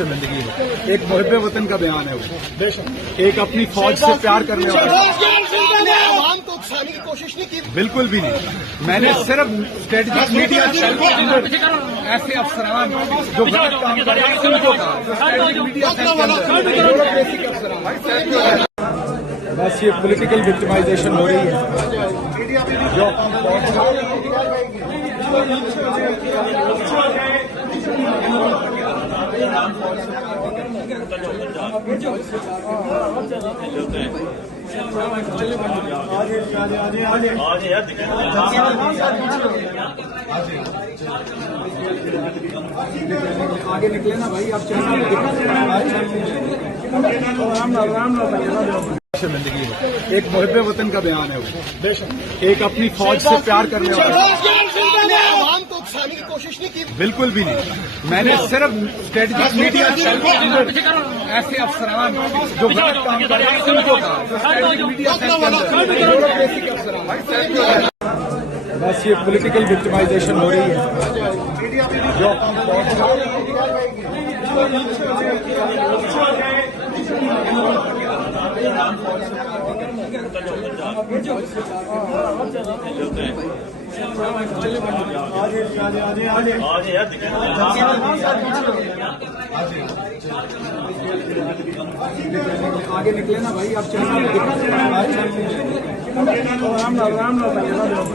शर्मिंदगी है। एक मुहिब्बे वतन का बयान है वो, एक अपनी फौज से प्यार करने वाला। को उकसाने की कोशिश नहीं की, बिल्कुल भी नहीं। मैंने सिर्फ स्ट्रेटेजिक मीडिया ऐसे अफसरान जो गलत काम कर रहे हैं उनको कहा, बेसिक अफसरान। बस ये पॉलिटिकल विक्टिमाइजेशन हो रही है जो आगे निकले ना भाई, आप शर्मिंदगी है। एक मुहिब्बे वतन का बयान है वो, एक अपनी फौज से प्यार करने वाला। को उकसाने की कोशिश नहीं की, बिल्कुल भी नहीं। मैंने सिर्फ स्ट्रेटेजिक मीडिया ऐसे अफसरान जो गलत काम कर रहे हैं उनको कहा, बेसिक अफसरान। बस ये पॉलिटिकल विक्टिमाइजेशन हो रही है जो आगे निकले ना भाई, आप